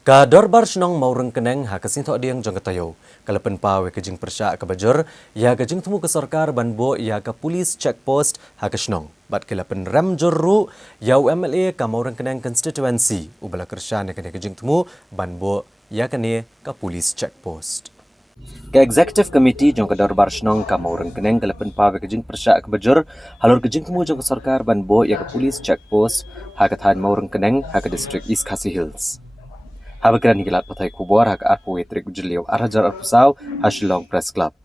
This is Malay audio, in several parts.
Ka dorbar senong maureng keneng ha kasinto adiang jong katayo. Kalapan pa we kajing persya ka bajor, ya kajing temu ke sarkar banbo ya ka polis checkpost ha kasenong. Bat kalapan rem jorru ya UMLA ka maureng keneng constituency ubala kersya ne kajing temu banbo ya kane ka polis checkpost. Ke executive committee jong ka dorbar senong ka maureng keneng kalapan pa we kajing persya ka bajor, halor kajing temu jong ka sarkar banbo ya ka polis checkpost ha ka than maureng keneng ha ka district East Khasi Hills. Habagran higilat patay kubor hak arpo wetrik ujiliw arajar arpusaw hasilong press club.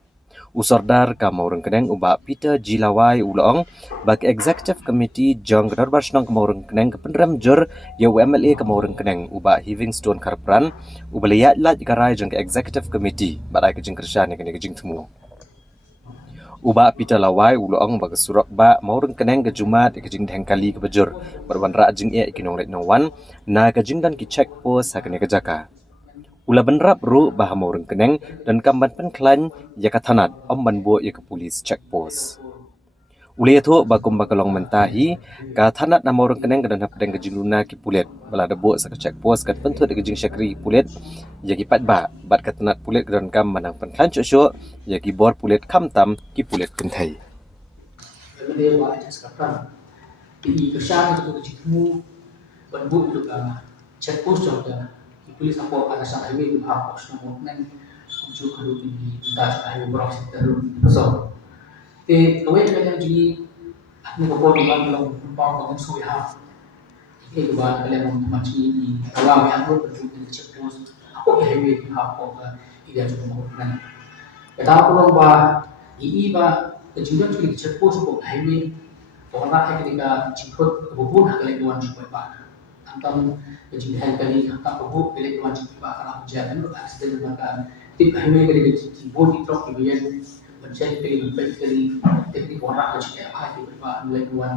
Usordar ka maureng keneng uba Peter Jilawai ulong bag executive committee jong kadar barsnong ka maureng keneng ka penrem jur ya UMLA ka maureng keneng uba Livingstone Karpran uba liat lat karai jong ka executive committee badai kejing kersya ni kejing temu. Uba Peter Lawai ulong bag surok ba maureng keneng ke Jumat kejing dengkali ke bejur berwan ra jing e kinong let wan na kejing dan ki check post hakane ke jaka. Ula benrap ru bah maureng keneng dan kamban penklan ya katanat om banbo ya ke polis check post. Uli itu bakum bakalong mentahi ka tanat na maureng keneng dan hap deng kejing luna ki pulet bala debo sa check post kan pentut kejing syakri pulet ya ki pat ba bat ka tanat pulet dan kam manang penklan chosho ya ki bor pulet kam tam ki pulet kentai. Dia buat aja sekarang. Di kesana juga ketemu bandut juga cek pos juga. Polis apa ada sang highway itu hapus namun neng untuk kalau di tas highway berapa terus besar. Kawin dengan jadi ini kau dengan belum numpang bangun suwi ha. Ini juga kalian macam ini kalau yang aku pergi di cek pos aku highway itu hapus ini aja cuma neng. Kita kalau bah ini bah kejujuran juga di cek pos aku highway orang ketika jemput kebun kalian tuan supaya pak antam kejujuran kali antam kebun kalian tuan supaya pak kalau hujan itu accident maka tip highway kali jemput di truk kemudian mencari kali kali teknik orang supaya apa itu pak mulai tuan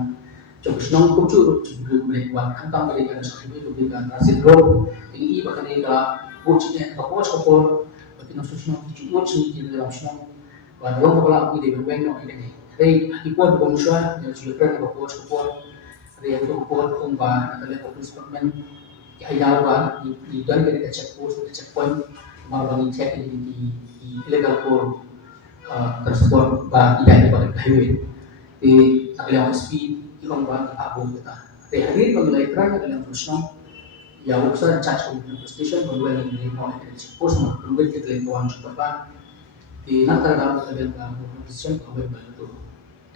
coba senang kucur jemput mulai tuan antam kali kan highway itu dengan transit road ini bahkan dia bocnya kapos kapor bagi nafsu senang jemput sih di dalam senang walau kalau aku di berbeda ini Rei ibuat bangsa yang sudah pernah berkuas kuat, Rei itu kuat kumba, nakalian ko principalment ayaw ba di dan dari check post, checkpoint, maraming check di illegal for transport ba ilan di bawah highway. Di nakalian ko speed, yung ba abong kita. Rei hari pag nilai terang nakalian ko siyang ya usaha charge ko station pag di mga check post mo, pag kita ito ang super ba di nakalian nakalian ka position ko ba itu.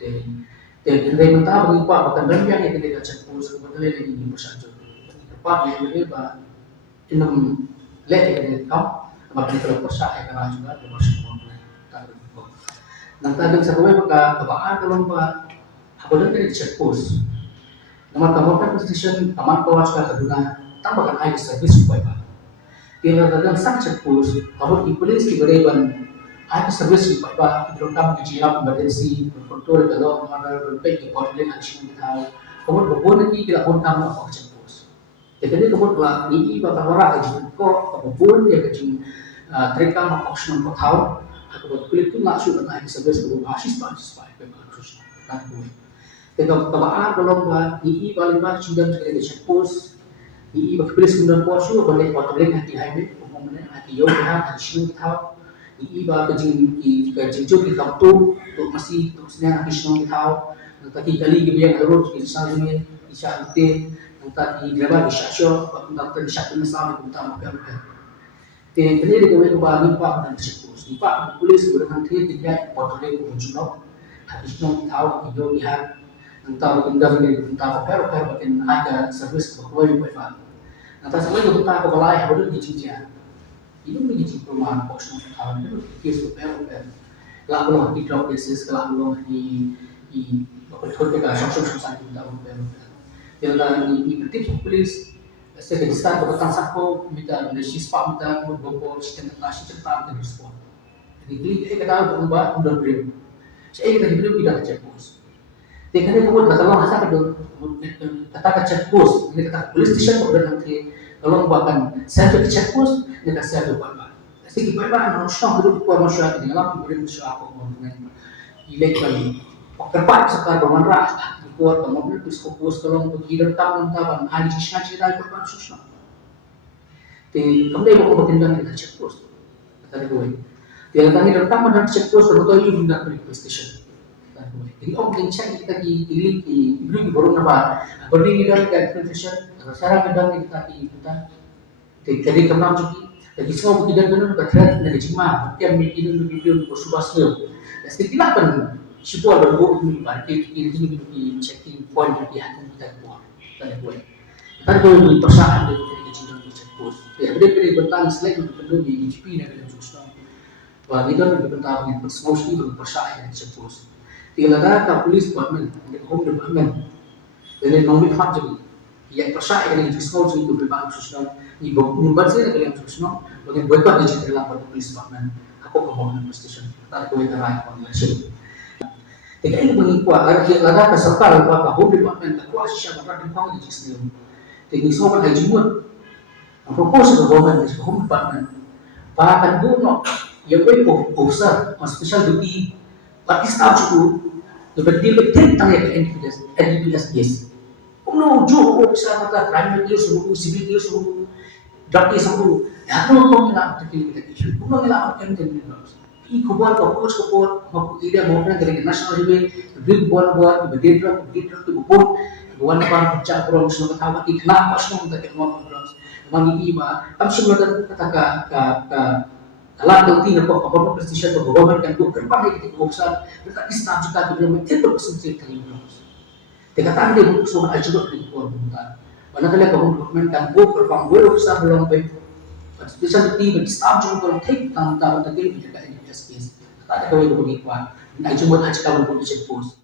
Dan mentah bagi pak bahkan dan yang kita tidak cekul sebetulnya lagi di bersajo. Pak yang berapa enam lek yang kau makin terpersa karena juga bermasuk mengenai tadi. Nah tadi saya boleh maka kebaan kalau pak apa dan kita cekul. Nomor kamar kan position kamar kawas ka kaduna tambahkan air servis supaya pak. Dia kadang sang cekul kalau di polis di bereban ada service di bawah program digital emergency control kalau mana berbagai di koordinat action kita kemudian kemudian kita pun tahu apa macam bos jadi kemudian lah ini bakal orang aja kok kemudian dia kecil mereka mau option kau tahu aku buat kulit pun langsung ada service untuk basis memang harus kan gue ketika kebaan kalau ini paling banyak sudah sekali di check post ini bagi pilih sudah post itu boleh boleh hati highway umumnya hati yo kita action kita iba kajing jud di kamtu to masih to snya additional kita tadi kali gibian harus di sana ni isa ate tadi graba di sasyo pag tadi sa sama kita makan te kali di gawe ba ni pa na sikos ni pa pulis ko nang te tiga potole ko juno additional kita ido iha entah benda ni entah pero batin ada service ko ko yung pa nata sa mga kita ko balay harus di cinja itu menjadi perumahan pos tahun itu kisah super kalau belum di drop basis kalau belum di betul kita sosok sosok kita tahun yang di tips polis saya start bertang sako minta dari siswa minta beberapa sistem nasi cepat dan respon jadi kita tahu berubah udah beri saya kita diberi tidak cek pos Tekniknya kemudian kalau masa itu kata cek pos ini kata polis station kemudian nanti kalau bahkan saya cek pos dia kasih ada apa segi apa harus tahu dulu kuat masyarakat ini kalau kemudian masyarakat mengenai ilegal kerpat sekarang bermanfaat kuat kemudian fokus kalau untuk hidup tahun-tahun ada cerita itu kan susah Thì vấn đề của một kinh doanh là check post. Tadi gue. Dia datangnya datang dan check post atau you tidak police station. Tadi gue. Jadi om yang check kita di beri baru nama berdiri di dalam confrontation. Sekarang kita kita jadi kenal juga. Jadi semua kita dengan bergerak dengan cuma yang ini video bersubah skill. Jadi kita kan sebuah logo ini berarti ini checking point di hati kita buat. Tadi gue. Tadi gue ini persamaan dari ya beri bentang selain untuk penduduk di GP negara Jusno. Wah, itu kan bentang yang bersmosh itu persyaratan yang cetus. Tinggal ada polis department, ada home department, dan nomor hak jadi. Yang persyaratan yang bersmosh itu berbang Jusno. Ibu membuat saya negara yang Jusno, bagi buat di dalam polis department. Aku kemohonan prestation, tak kau yang lain koordinasi. Jika ini mengikuti, ada peserta lembaga home department, aku asyik berada di bawah di Jusno. Tinggal semua kan hajimut. Ang proposal ng government is home department para kanduno yung way of officer on special duty but is out to deal with 10 tangya NDPS yes. Kung no jo o sa kata crime rate suruh civil rate suruh drug case suruh ya no kung nila kita issue kung no nila ang MTN i-kubuan ko ida mo na dari national highway big buwan ibigay drug ibubon buwan na parang pagtsang pro gusto katawag ikna mas nung takit mo mangiiba ang sumuladan alat penting apa apa prestisya to government kan bukan pakai kita buksa kita istam juga kita mencetak prestisya kali ini kita tadi buksa aja di luar bukan mana kali government kan bukan panggung buksa belum baik prestisya itu istam juga kalau take tentang tentang kita ini kita SKS tak ada kau yang begitu aja buat aja kamu boleh cek post